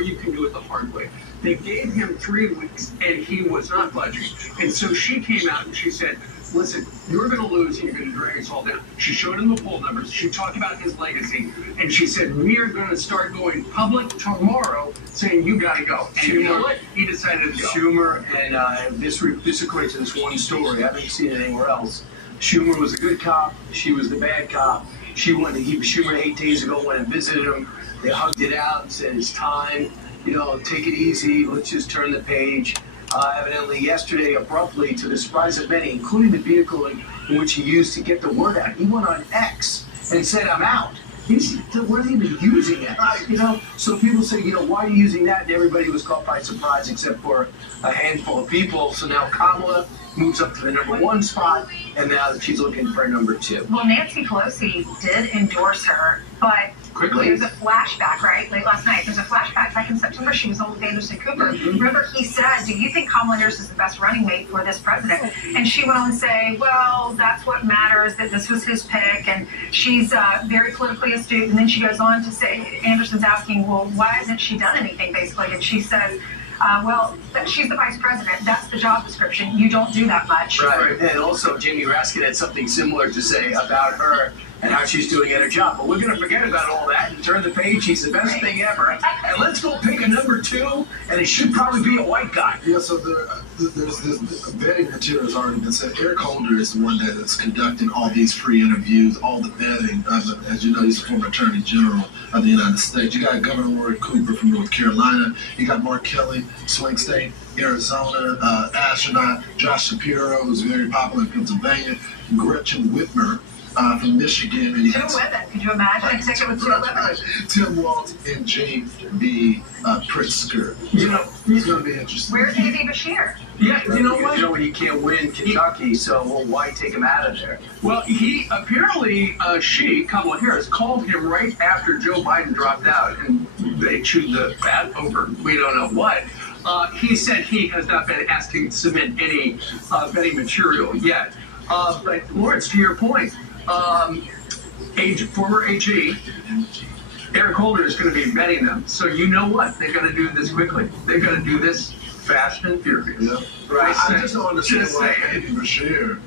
or you can do it the hard way. They gave him 3 weeks, and he was not budging. And so she came out and she said, listen, you're going to lose and you're going to drag us all down. She showed him the poll numbers. She talked about his legacy. And she said, we are going to start going public tomorrow saying you got to go. And you know what? He decided to go. Schumer, and this equates to this one story. I haven't seen it anywhere else. Schumer was a good cop. She was the bad cop. She wanted to keep Schumer 8 days ago, went and visited him. They hugged it out and said, it's time. You know, take it easy. Let's just turn the page. Evidently yesterday, abruptly, to the surprise of many, including the vehicle in which he used to get the word out, he went on X and said, I'm out. He wasn't even using it, you know? So people say, you know, why are you using that? And everybody was caught by surprise except for a handful of people. So now Kamala moves up to the #1 spot, and now she's looking for a #2. Well, Nancy Pelosi did endorse her, but Quickly. There's a flashback, right? Late last night, there's a flashback. Back in September, she was on with Anderson Cooper. Mm-hmm. Remember, he said, do you think Kamala Harris is the best running mate for this president? And she went on to say, well, that's what matters, that this was his pick, and she's very politically astute. And then she goes on to say, Anderson's asking, well, why hasn't she done anything, basically? And she says, well, she's the vice president. That's the job description. You don't do that much. Right. And also, Jamie Raskin had something similar to say about her and how she's doing at her job. But we're going to forget about all that and turn the page. He's the best thing ever. And let's go pick a #2, and it should probably be a white guy. Yeah, so there's this vetting material has already been said. Eric Holder is the one that is conducting all these pre-interviews, all the vetting. As you know, he's a former attorney general of the United States. You got Governor Roy Cooper from North Carolina. You got Mark Kelly, swing state, Arizona, astronaut, Josh Shapiro, who's very popular in Pennsylvania, Gretchen Whitmer, from Michigan. And Two women. Could you imagine a ticket with 2 women? Tim Walz and J.B. Pritzker. You know, It's going to be interesting. Where's Amy Bashir? Yeah, you know what? You know, he can't win Kentucky, so why take him out of there? Well, he apparently, Kamala Harris, called him right after Joe Biden dropped out, and they chewed the fat over we don't know what. He said he has not been asked to submit any vetting material yet. But Lawrence, to your point, former AG, Eric Holder is going to be vetting them. So you know what? They're going to do this quickly. They're going to do this fast and furious. Yeah. Right. I just don't understand why Amy Bashir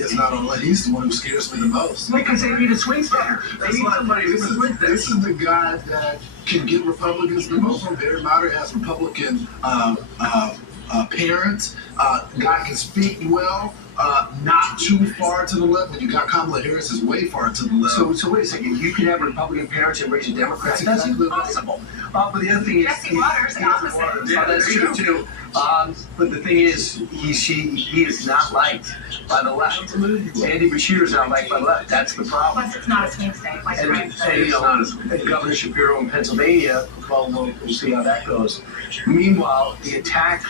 is not on. He's the one who scares me the most. Because they need a swing stater. They need somebody who can win This is the guy that can get Republicans to vote for him. Very moderate, has Republican parents. Guy can speak well. Not too far to the left, and you got Kamala Harris is way far to the left. So wait a second. You can have Republican parents and raise a Democrat. That's That's exactly impossible. But the other thing is, Jesse Waters, the opposite. Yeah, that's true too. But the thing is, he is not liked by the left. Andy Bashir is not liked by the left. That's the problem. Plus, it's not a swing state. Like And you know, and Governor Shapiro in Pennsylvania, well, we'll see how that goes. Meanwhile, the attack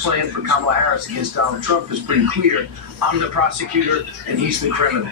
plan for Kamala Harris against Donald Trump is pretty clear. I'm the prosecutor, and he's the criminal.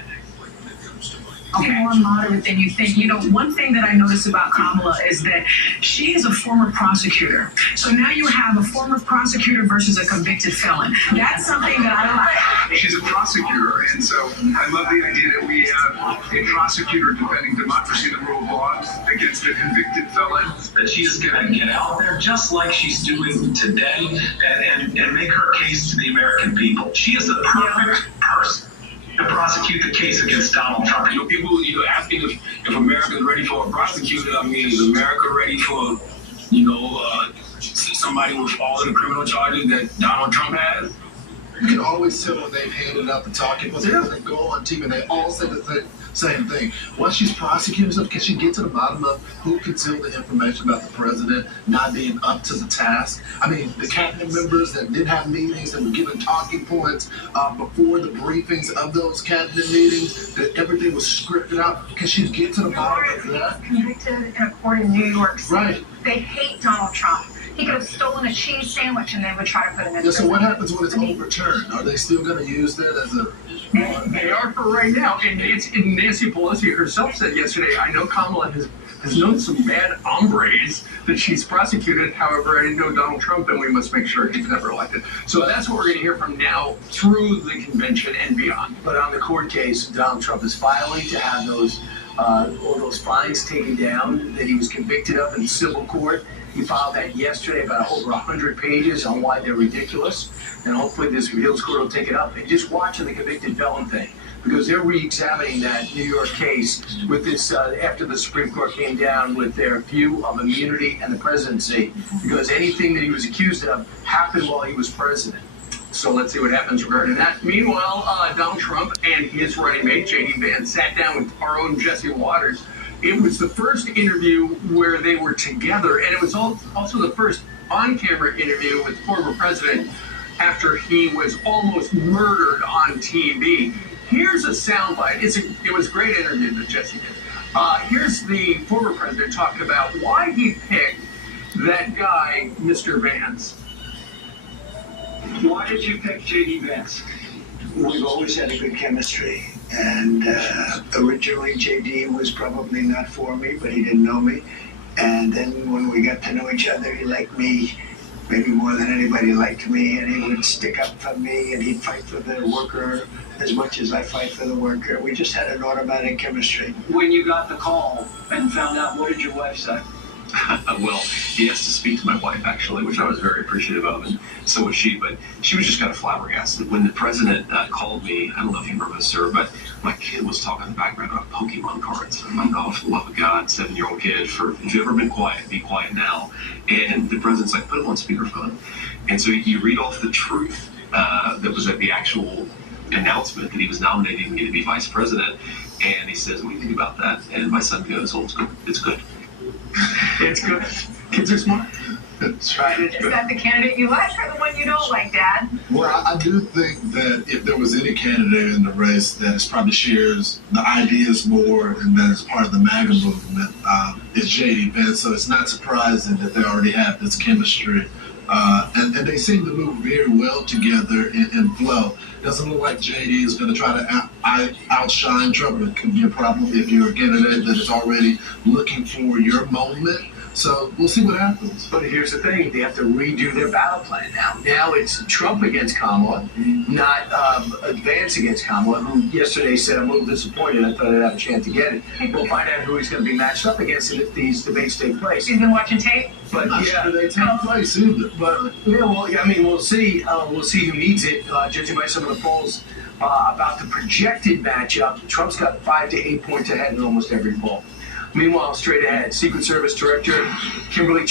More moderate than you think. You know, one thing that I noticed about Kamala is that she is a former prosecutor. So now you have a former prosecutor versus a convicted felon. That's something that I like. She's a prosecutor, and so I love the idea that we have a prosecutor defending democracy and the rule of law against a convicted felon. That she's going to get out there just like she's doing today and make her case to the American people. She is the perfect person to prosecute the case against Donald Trump. You know, people, asking if America's ready for a prosecutor. I mean, is America ready for, somebody with all of the criminal charges that Donald Trump has? You can always tell when they've handed out the talking points. They go on TV and they all say the same thing. Once she's prosecuting stuff, can she get to the bottom of who concealed the information about the president not being up to the task? I mean, the cabinet members that did have meetings that were given talking points before the briefings of those cabinet meetings, that everything was scripted out. Can she get to the bottom of that? Convicted in a court in New York City. Right. They hate Donald Trump. He could have stolen a cheese sandwich and they would try to put him in. Yeah, so what happens when it's overturned? Are they still going to use that as a... They are for right now, and Nancy Pelosi herself said yesterday, I know Kamala has known some bad hombres that she's prosecuted. However, I didn't know Donald Trump, and we must make sure he's never elected. So that's what we're going to hear from now through the convention and beyond. But on the court case, Donald Trump is filing to have those all those fines taken down that he was convicted of in civil court. He filed that yesterday, about over 100 pages on why they're ridiculous. And hopefully this appeals court will take it up. And just watching the convicted felon thing, because they're re-examining that New York case with this, after the Supreme Court came down with their view of immunity and the presidency, because anything that he was accused of happened while he was president. So let's see what happens regarding that. Meanwhile, Donald Trump and his running mate, J.D. Vance, sat down with our own Jesse Waters. It was the first interview where they were together, and it was also the first on-camera interview with former president after he was almost murdered on TV. Here's a soundbite. It was a great interview that Jesse did. Here's the former president talking about why he picked that guy, Mr. Vance. Why did you pick J.D. Vance? We've always had a good chemistry, and originally J.D. was probably not for me, but he didn't know me. And then when we got to know each other, he liked me maybe more than anybody liked me, and he would stick up for me, and he'd fight for the worker as much as I fight for the worker. We just had an automatic chemistry. When you got the call and found out, what did your wife say? Well, he asked to speak to my wife, actually, which I was very appreciative of, and so was she, but she was just kind of flabbergasted. When the president called me, I don't know if you remember this, sir, but my kid was talking in the background about Pokemon cards. I'm like, oh, for the love of God, 7-year-old kid, if you've ever been quiet, be quiet now. And the president's like, put him on speakerphone. And so you read off the truth that was at the actual announcement that he was nominating me to be vice president, and he says, what do you think about that? And my son goes, oh, it's good. It's good. It's good. Kids are smart. That's right. Is that the candidate you like or the one you don't like, Dad? Well, I do think that if there was any candidate in the race that probably shares the ideas more and that is part of the MAGA movement, is J.D. Vance. So it's not surprising that they already have this chemistry. And they seem to move very well together and flow. Doesn't look like J.D. is going to try to outshine Trump. It could be a problem if you're a candidate that is already looking for your moment. So we'll see what happens. But here's the thing, they have to redo their battle plan now. Now it's Trump against Kamala, not Vance against Kamala, who yesterday said, I'm a little disappointed. I thought I'd have a chance to get it. We'll find out who he's going to be matched up against if these debates take place. You've been watching tape? But Not yeah, sure they take place either. but yeah, well, I mean, we'll see. We'll see who needs it, judging by some of the polls about the projected matchup. Trump's got 5 to 8 points ahead in almost every poll. Meanwhile, straight ahead, Secret Service Director Kimberly